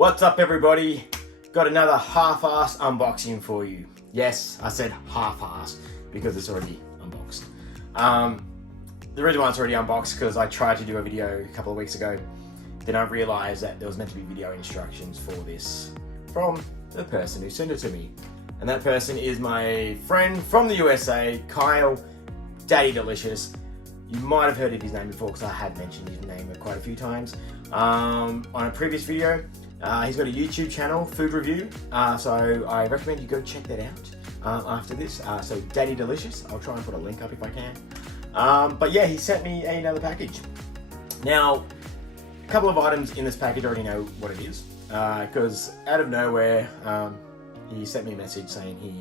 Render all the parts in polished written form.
What's up, everybody? Got another half-ass unboxing for you. Yes, I said half-ass because it's already unboxed. The reason why it's already unboxed because I tried to do a video a couple of weeks ago. Then I realized that there was meant to be video instructions for this from the person who sent it to me. And that person is my friend from the USA, Kyle, Daddy Delicious. You might have heard of his name before because I had mentioned his name quite a few times on a previous video. He's got a YouTube channel, food review, so I recommend you go check that out after this. So Daddy Delicious, I'll try and put a link up if I can. But yeah, he sent me another package. Now, a couple of items in this package I already know what it is, because out of nowhere, he sent me a message saying he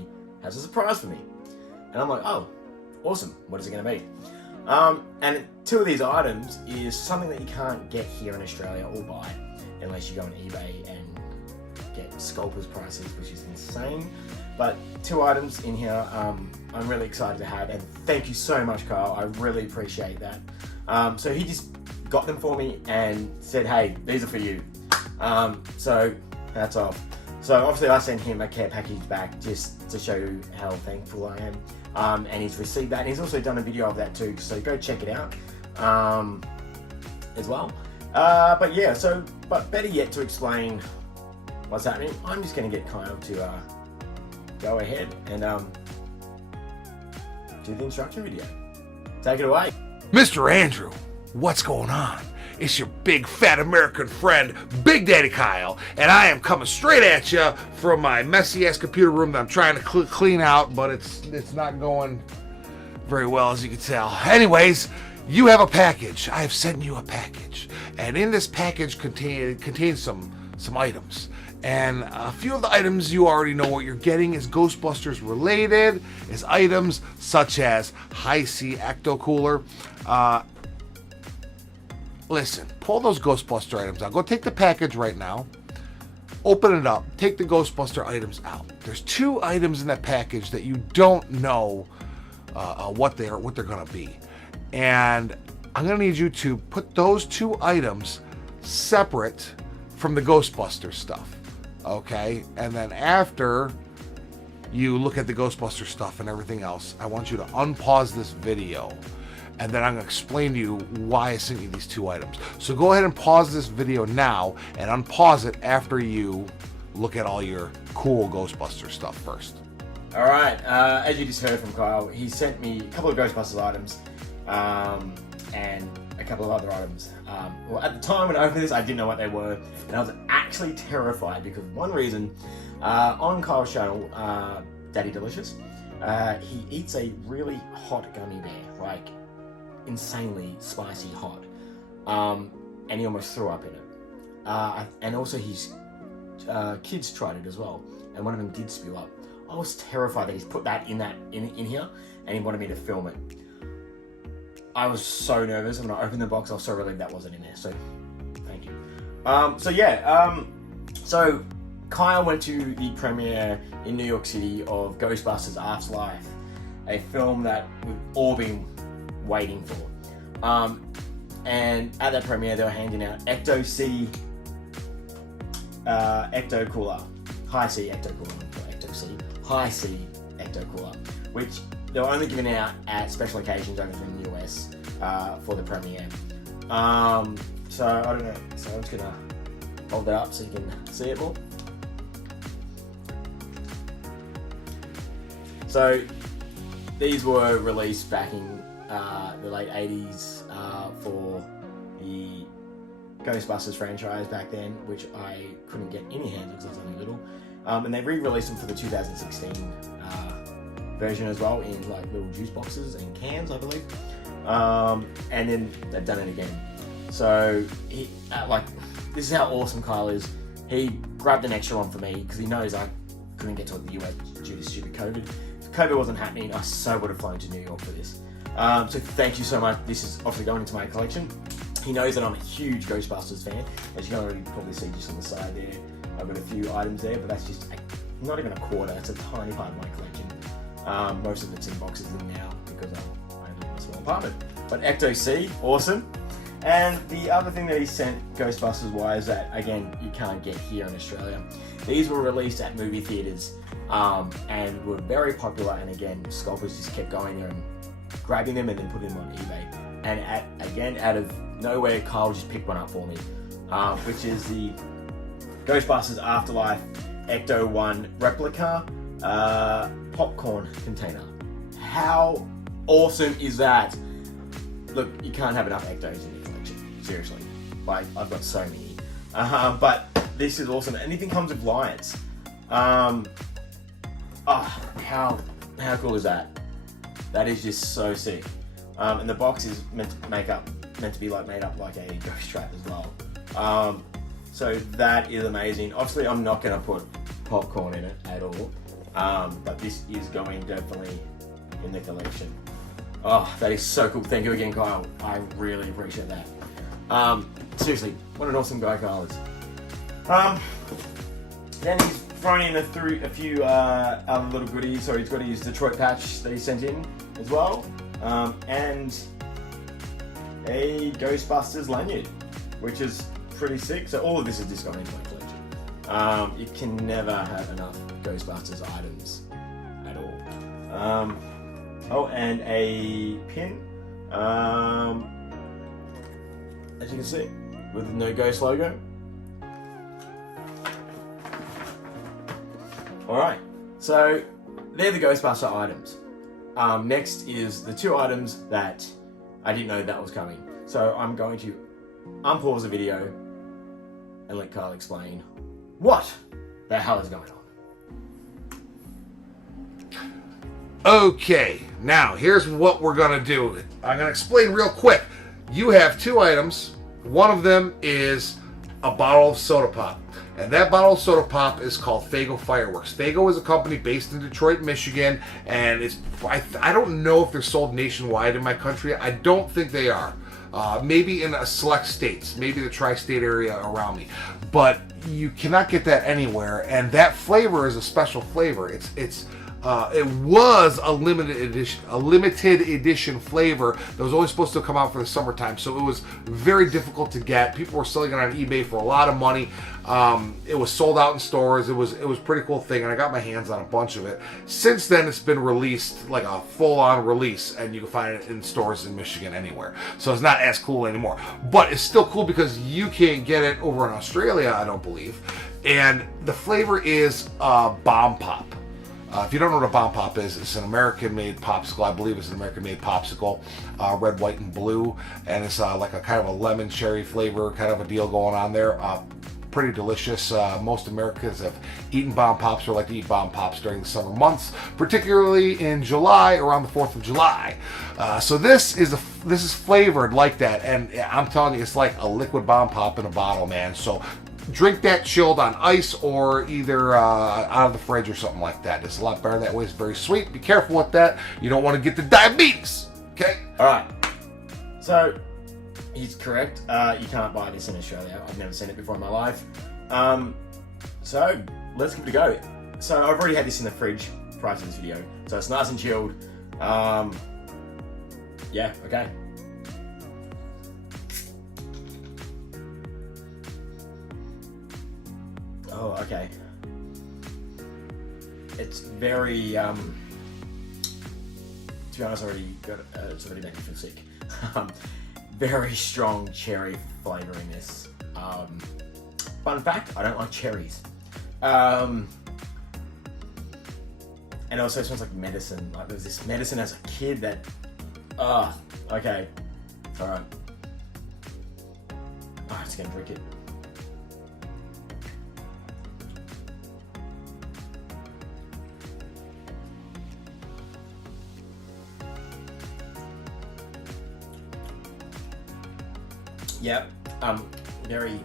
has a surprise for me. And I'm like, oh, awesome, what is it going to be? And two of these items is something that you can't get here in Australia or buy unless you go on eBay and get scalpers prices, which is insane. But two items in here I'm really excited to have, and thank you so much, Kyle. I really appreciate that. So he just got them for me and said, hey, these are for you. So that's off. So obviously I sent him a care package back just to show you how thankful I am. And he's received that, and he's also done a video of that too, so go check it out as well. But yeah, but better yet, to explain what's happening, I'm just going to get Kyle to go ahead and do the instruction video. Take it away. Mr. Andrew, what's going on? It's your big fat American friend, Big Daddy Kyle, and I am coming straight at you from my messy ass computer room that I'm trying to clean out, but it's not going very well, as you can tell. Anyways, you have a package. I have sent you a package, and in this package contains some items. And a few of the items you already know what you're getting is Ghostbusters related, is items such as Hi-C Ecto Cooler. Listen, pull those Ghostbuster items out. Go take the package right now, open it up, take the Ghostbuster items out. There's two items in that package that you don't know what they're gonna be. And I'm gonna need you to put those two items separate from the Ghostbuster stuff, okay? And then after you look at the Ghostbuster stuff and everything else, I want you to unpause this video, and then I'm gonna explain to you why I sent you these two items. So go ahead and pause this video now and unpause it after you look at all your cool Ghostbuster stuff first. All right, as you just heard from Kyle, he sent me a couple of Ghostbusters items and a couple of other items. Well, at the time when I opened this, I didn't know what they were, and I was actually terrified because one reason, on Kyle's channel, Daddy Delicious, he eats a really hot gummy bear, like insanely spicy hot, and he almost threw up in it. And also his kids tried it as well, and one of them did spew up. I was terrified that he's put that in here, and he wanted me to film it. I was so nervous, and when I opened the box, I was so relieved that wasn't in there, so thank you. So Kyle went to the premiere in New York City of Ghostbusters Afterlife, a film that we've all been waiting for. And at that premiere, they were handing out Ecto-C Ecto Cooler, Hi-C Ecto Cooler, not Ecto-C, Hi-C Ecto Cooler, which they were only giving out at special occasions over in the US for the premiere. So I don't know. So I'm just gonna hold that up so you can see it more. So these were released back in the late 80s for the Ghostbusters franchise back then, which I couldn't get any hands because I was only little. And they re-released them for the 2016 version as well in like little juice boxes and cans, I believe. And then they've done it again. So he, this is how awesome Kyle is. He grabbed an extra one for me because he knows I couldn't get to the US due to stupid COVID. If COVID wasn't happening, I so would have flown to New York for this. So thank you so much. This is obviously going into my collection. He knows that I'm a huge Ghostbusters fan. As you can already probably see just on the side there, I've got a few items there, but that's just not even a quarter. It's a tiny part of my collection. Most of it's in boxes now because I live in a small apartment. But Ecto-C, awesome. And the other thing that he sent Ghostbusters wise that, again, you can't get here in Australia. These were released at movie theaters and were very popular. And again, scalpers just kept going there and grabbing them and then putting them on eBay. And out of nowhere, Kyle just picked one up for me, which is the Ghostbusters Afterlife Ecto-1 replica popcorn container. How awesome is that? Look, you can't have enough Ectos in your collection. Seriously. Like, I've got so many. But this is awesome. Anything comes with lions. How cool is that? That is just so sick. And the box is meant to be like made up like a ghost trap as well. So that is amazing. Obviously, I'm not going to put popcorn in it at all. But this is going definitely in the collection. Oh, that is so cool. Thank you again, Kyle. I really appreciate that. Seriously, what an awesome guy Kyle is. Then he's thrown in a few other little goodies. So he's got his Detroit patch that he sent in as well. And a Ghostbusters lanyard, which is pretty sick. So all of this is just going into my collection. You can never have enough Ghostbusters items at all. Oh, and a pin, as you can see, with the No Ghost logo. Alright, so they're the Ghostbuster items. Next is the two items that I didn't know that was coming. So I'm going to unpause the video and let Carl explain what the hell is going on. Okay, now here's what we're gonna do. I'm gonna explain real quick. You have two items. One of them is a bottle of soda pop, and that bottle of soda pop is called Faygo Fireworks. Faygo is a company based in Detroit, Michigan, and I don't know if they're sold nationwide in my country. I don't think they are. Maybe in a select states, maybe the tri-state area around me, but you cannot get that anywhere. And that flavor is a special flavor. It was a limited edition flavor that was only supposed to come out for the summertime, so it was very difficult to get. People were selling it on eBay for a lot of money. It was sold out in stores. It was a pretty cool thing, and I got my hands on a bunch of it. Since then, it's been released, like a full-on release, and you can find it in stores in Michigan anywhere. So it's not as cool anymore, but it's still cool because you can't get it over in Australia, I don't believe. And the flavor is Bomb Pop. If you don't know what a Bomb Pop is, it's an American-made popsicle. I believe it's an American-made popsicle, red, white, and blue, and it's like a kind of a lemon cherry flavor kind of a deal going on there. Pretty delicious. Most Americans have eaten Bomb Pops or like to eat Bomb Pops during the summer months, particularly in July, around the 4th of July. So this is flavored like that, and I'm telling you, it's like a liquid Bomb Pop in a bottle, man. So drink that chilled on ice or either out of the fridge or something like that. It's a lot better that way. It's very sweet. Be careful with that. You don't want to get the diabetes. Okay? Alright. So, he's correct. You can't buy this in Australia. I've never seen it before in my life. So, let's give it a go. So, I've already had this in the fridge prior to this video. So, it's nice and chilled. Yeah, okay. Oh, okay. It's very, to be honest, it's already making me feel sick. Very strong cherry flavor in this. Fun fact, I don't like cherries. And it also smells like medicine. Like there was this medicine as a kid that, okay. Alright. I'm just gonna drink it. Yep, very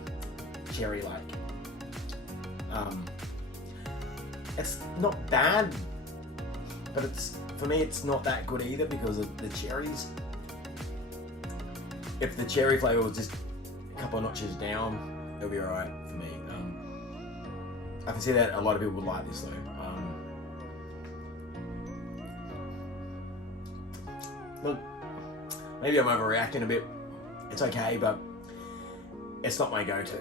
cherry-like. It's not bad, but for me it's not that good either because of the cherries. If the cherry flavor was just a couple of notches down, it'll be alright for me. I can see that a lot of people would like this though. Look, maybe I'm overreacting a bit. It's okay, but it's not my go-to.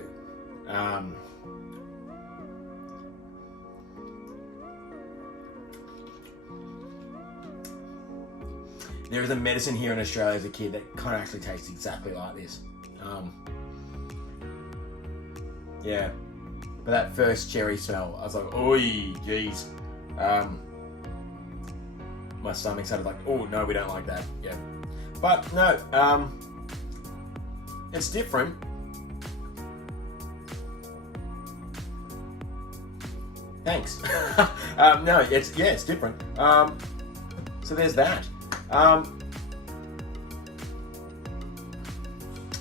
There is a medicine here in Australia as a kid that kind of actually tastes exactly like this. Yeah, but that first cherry smell, I was like, oi, jeez. My stomach started like, oh no, we don't like that. Yeah, but no, it's different. Thanks. No, it's different. So there's that.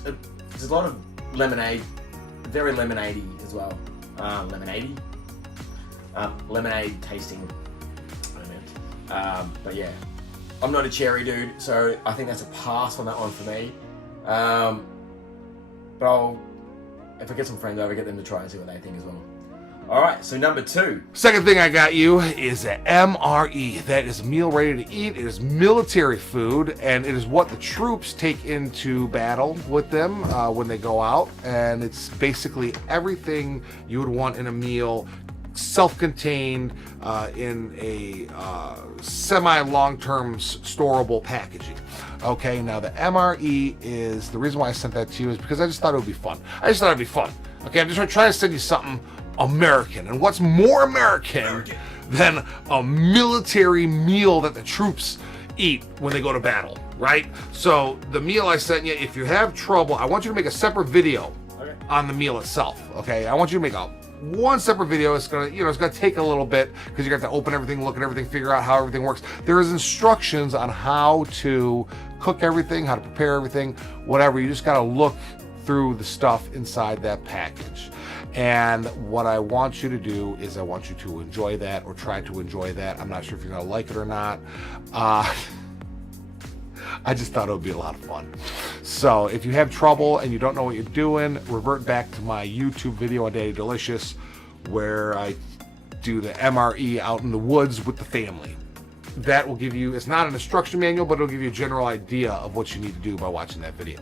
There's a lot of lemonade, very lemonade-y as well. Lemonade tasting. But yeah, I'm not a cherry dude, so I think that's a pass on that one for me. But if I get some friends over, get them to try and see what they think as well. Alright, so number 2. Second thing I got you is an MRE. That is meal ready to eat. It is military food, and it is what the troops take into battle with them when they go out. And it's basically everything you would want in a meal, self-contained in a semi-long-term storable packaging. Okay, now the MRE is, the reason why I sent that to you is because I just thought it would be fun. Okay, I'm just trying to send you something American. And what's more American than a military meal that the troops eat when they go to battle, right? So the meal I sent you, if you have trouble, I want you to make a separate video on the meal itself, okay? I want you to make one separate video. It's gonna take a little bit because you got to open everything, look at everything, figure out how everything works. There is instructions on how to cook everything, how to prepare everything, whatever. You just got to look through the stuff inside that package. And what I want you to do is I want you to enjoy that, or try to enjoy that. I'm not sure if you're gonna like it or not. I just thought it would be a lot of fun. So if you have trouble and you don't know what you're doing, revert back to my YouTube video on Daddy Delicious, where I do the MRE out in the woods with the family. That will give you, it's not an instruction manual, but it'll give you a general idea of what you need to do by watching that video.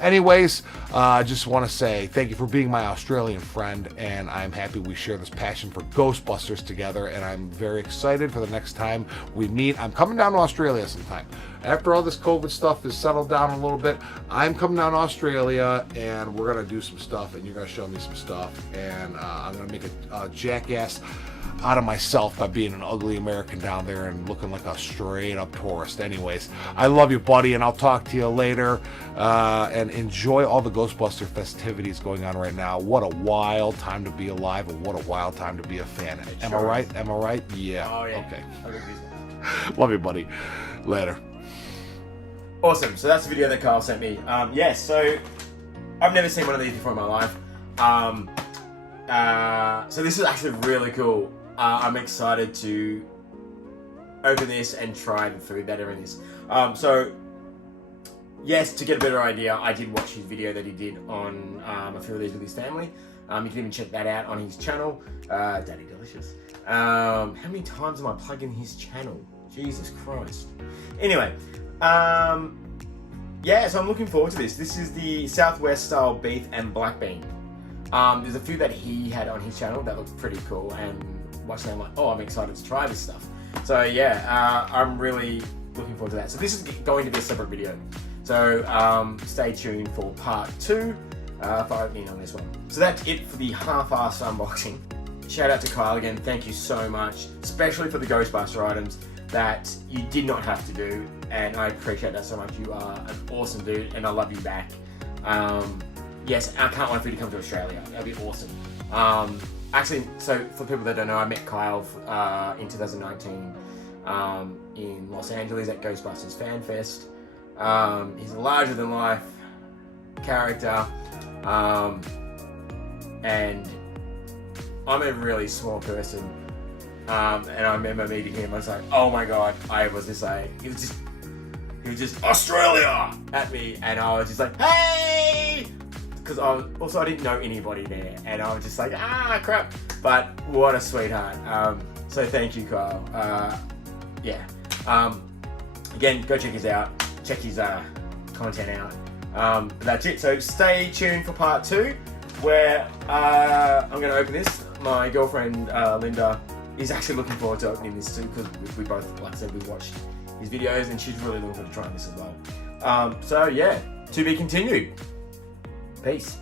Anyways, I just want to say thank you for being my Australian friend, and I'm happy we share this passion for Ghostbusters together, and I'm very excited for the next time we meet. I'm coming down to Australia sometime. After all this COVID stuff is settled down a little bit, I'm coming down to Australia, and we're going to do some stuff, and you're going to show me some stuff, and I'm going to make a jackass out of myself by being an ugly American down there and looking like a straight up tourist. Anyways, I love you, buddy, and I'll talk to you later. And enjoy all the Ghostbuster festivities going on right now. What a wild time to be alive, and what a wild time to be a fan. Am I right? Am I right? Yeah. Oh, yeah. Okay. Love you, buddy. Later. Awesome. So that's the video that Carl sent me. So I've never seen one of these before in my life. So this is actually really cool. I'm excited to open this and try the food that are in this. So yes, to get a better idea, I did watch his video that he did on a few of these with his family. You can even check that out on his channel, Daddy Delicious. How many times am I plugging his channel? Jesus Christ. Anyway, so I'm looking forward to this. This is the Southwest style beef and black bean. There's a few that he had on his channel that looked pretty cool, and watching them, I'm like, oh, I'm excited to try this stuff. So yeah, I'm really looking forward to that. So this is going to be a separate video. So stay tuned for part 2 for opening on this one. So that's it for the half-assed unboxing. Shout out to Kyle again. Thank you so much, especially for the Ghostbuster items that you did not have to do, and I appreciate that so much. You are an awesome dude, and I love you back. Yes, I can't wait for you to come to Australia. That'd be awesome. Actually, so for people that don't know, I met Kyle in 2019 in Los Angeles at Ghostbusters Fan Fest. He's a larger-than-life character, and I'm a really small person. And I remember meeting him. I was like, oh my god! I was just like, he was just Australia at me, and I was just like, hey! Because I didn't know anybody there, and I was just like, crap. But what a sweetheart. So thank you, Kyle. Again, go check his content out. But that's it. So stay tuned for part 2, where I'm going to open this. My girlfriend Linda is actually looking forward to opening this too, because we both, like I said, we watched his videos, and she's really looking forward to trying this as well. So yeah, to be continued. Peace.